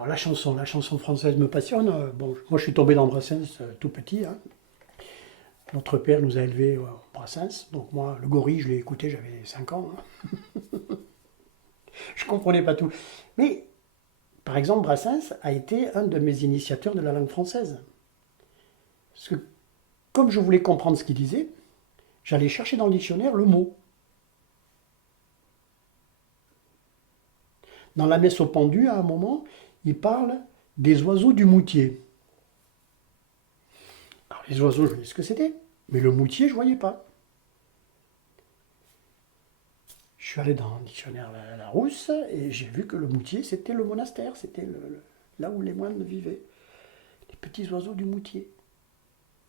Alors la chanson française me passionne. Bon, moi je suis tombé dans Brassens tout petit, hein. Notre père nous a élevés au Brassens. Donc moi, le gorille, je l'ai écouté, j'avais 5 ans, hein. Je comprenais pas tout. Mais, par exemple, Brassens a été un de mes initiateurs de la langue française. Parce que, comme je voulais comprendre ce qu'il disait, j'allais chercher dans le dictionnaire le mot. Dans la messe au pendu, à un moment, il parle des oiseaux du moutier. Alors, les oiseaux, je voyais ce que c'était. Mais le moutier, je ne voyais pas. Je suis allé dans le dictionnaire Larousse et j'ai vu que le moutier, c'était le monastère. C'était là où les moines vivaient. Les petits oiseaux du moutier.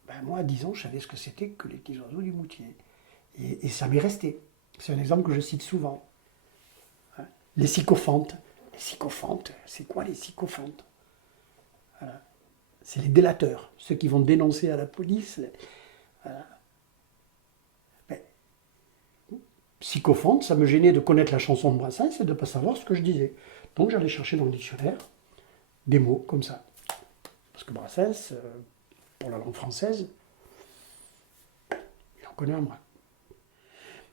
Ben, moi, à 10 ans, je savais ce que c'était que les petits oiseaux du moutier. Et ça m'est resté. C'est un exemple que je cite souvent. Hein. Les sycophantes. Les sycophantes, c'est quoi les sycophantes? Voilà. C'est les délateurs, ceux qui vont dénoncer à la police. Voilà. Mais, sycophante, ça me gênait de connaître la chanson de Brassens et de ne pas savoir ce que je disais. Donc j'allais chercher dans le dictionnaire des mots comme ça. Parce que Brassens, pour la langue française, il en connaît un bras.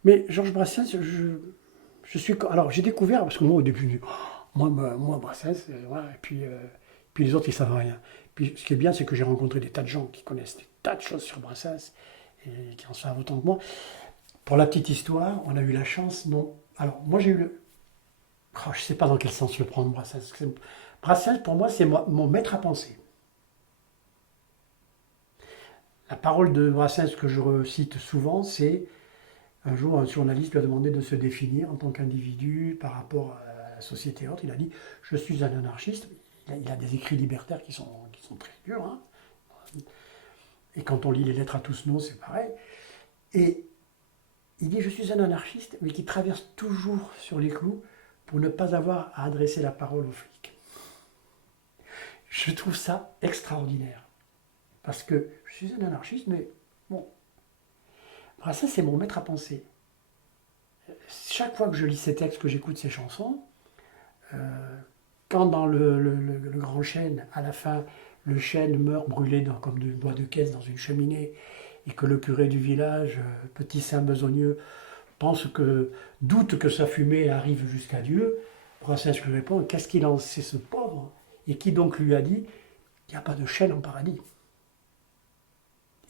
Mais Georges Brassens, je suis. Alors j'ai découvert, parce que moi au début, moi Brassens, voilà, puis les autres ils savent rien. Puis ce qui est bien, c'est que j'ai rencontré des tas de gens qui connaissent des tas de choses sur Brassens et qui en savent autant que moi. Pour la petite histoire, on a eu la chance, non. Alors moi j'ai eu le. Oh, je ne sais pas dans quel sens le prendre, Brassens. Brassens, pour moi, c'est mon maître à penser. La parole de Brassens que je recite souvent, c'est un jour un journaliste lui a demandé de se définir en tant qu'individu par rapport à la société haute. Il a dit je suis un anarchiste. Il a des écrits libertaires qui sont très durs, hein. Et quand on lit les lettres à tous nos, c'est pareil. Et il dit je suis un anarchiste, mais qui traverse toujours sur les clous pour ne pas avoir à adresser la parole aux flics. Je trouve ça extraordinaire. Parce que je suis un anarchiste, mais bon. Brassens, c'est mon maître à penser. Chaque fois que je lis ces textes, que j'écoute ces chansons, quand dans le grand chêne, à la fin, le chêne meurt brûlé comme du bois de caisse dans une cheminée, et que le curé du village, petit saint besogneux, doute que sa fumée arrive jusqu'à Dieu, Brassens lui répond qu'est-ce qu'il en sait ce pauvre? Et qui donc lui a dit il n'y a pas de chêne en paradis.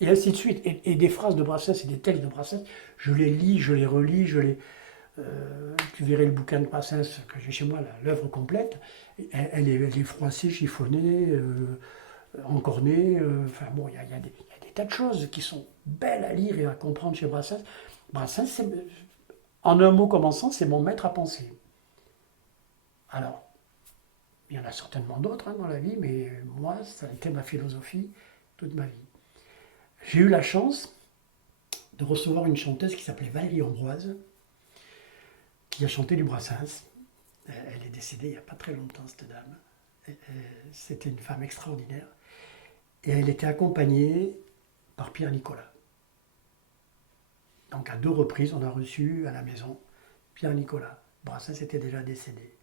Et ainsi de suite. Et des phrases de Brassens et des textes de Brassens, je les lis, je les relis, tu verrais le bouquin de Brassens que j'ai chez moi, l'œuvre complète. Elle est froissée, chiffonnée, encornée. Enfin bon, il y a des tas de choses qui sont belles à lire et à comprendre chez Brassens. Brassens, en un mot commençant, c'est mon maître à penser. Alors, il y en a certainement d'autres, hein, dans la vie, mais moi, ça a été ma philosophie toute ma vie. J'ai eu la chance de recevoir une chanteuse qui s'appelait Valérie Ambroise, qui a chanté du Brassens. Elle est décédée il n'y a pas très longtemps, cette dame. C'était une femme extraordinaire. Et elle était accompagnée par Pierre Nicolas. Donc à 2 reprises, on a reçu à la maison Pierre Nicolas. Brassens était déjà décédé.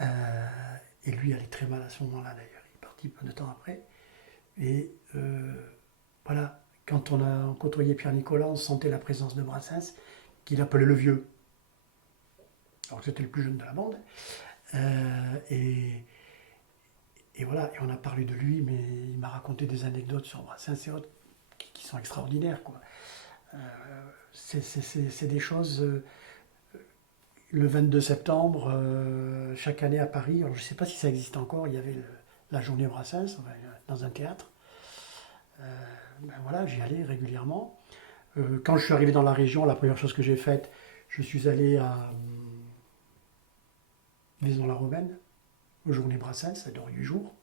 Et lui allait très mal à ce moment-là d'ailleurs. Il est parti peu de temps après. Et voilà, quand on a côtoyé Pierre Nicolas, on sentait la présence de Brassens, qu'il appelait le vieux. Alors que c'était le plus jeune de la bande. Et voilà, et on a parlé de lui, mais il m'a raconté des anecdotes sur Brassens et autres qui sont extraordinaires, quoi. C'est des choses. Le 22 septembre, chaque année à Paris, alors je ne sais pas si ça existe encore, il y avait la journée Brassens dans un théâtre. Ben voilà, j'y allais régulièrement. Quand je suis arrivé dans la région, la première chose que j'ai faite, je suis allé à Vaison-la-Romaine, aux journées Brassens, ça dure 8 jours.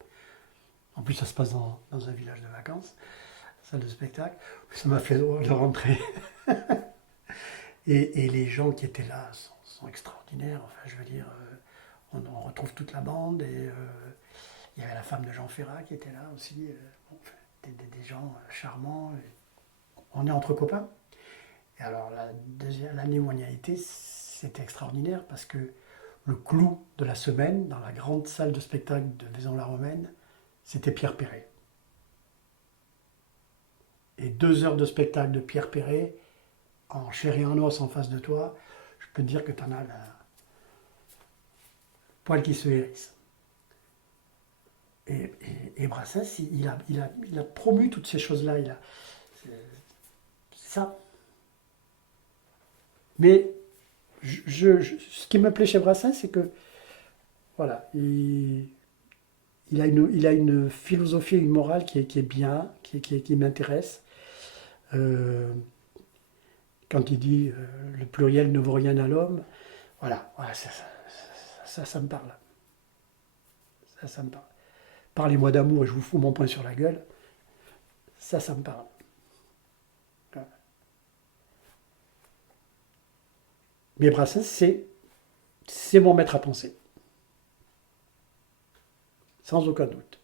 En plus, ça se passe dans un village de vacances, salle de spectacle. Ça m'a fait drôle de rentrer. Et les gens qui étaient là sont extraordinaires. Enfin, je veux dire, on retrouve toute la bande. Et il y avait la femme de Jean Ferrat qui était là aussi. Bon, enfin, des gens charmants. On est entre copains. Et alors, l'année où on y a été, c'était extraordinaire parce que le clou de la semaine, dans la grande salle de spectacle de Vaison-la-Romaine, c'était Pierre Perret. Et 2 heures de spectacle de Pierre Perret, en chair et en os en face de toi, je peux te dire que tu en as le poil qui se hérisse. Et Brassens, il a promu toutes ces choses-là. C'est ça. Mais ce qui me plaît chez Brassens, c'est que voilà, il a une philosophie, une morale qui est bien, qui m'intéresse. Euh, Quand il dit le pluriel ne vaut rien à l'homme, voilà, ça me parle. Ça me parle. Parlez-moi d'amour et je vous fous mon poing sur la gueule. Ça me parle. Mais Brassens, c'est mon maître à penser. Sans aucun doute.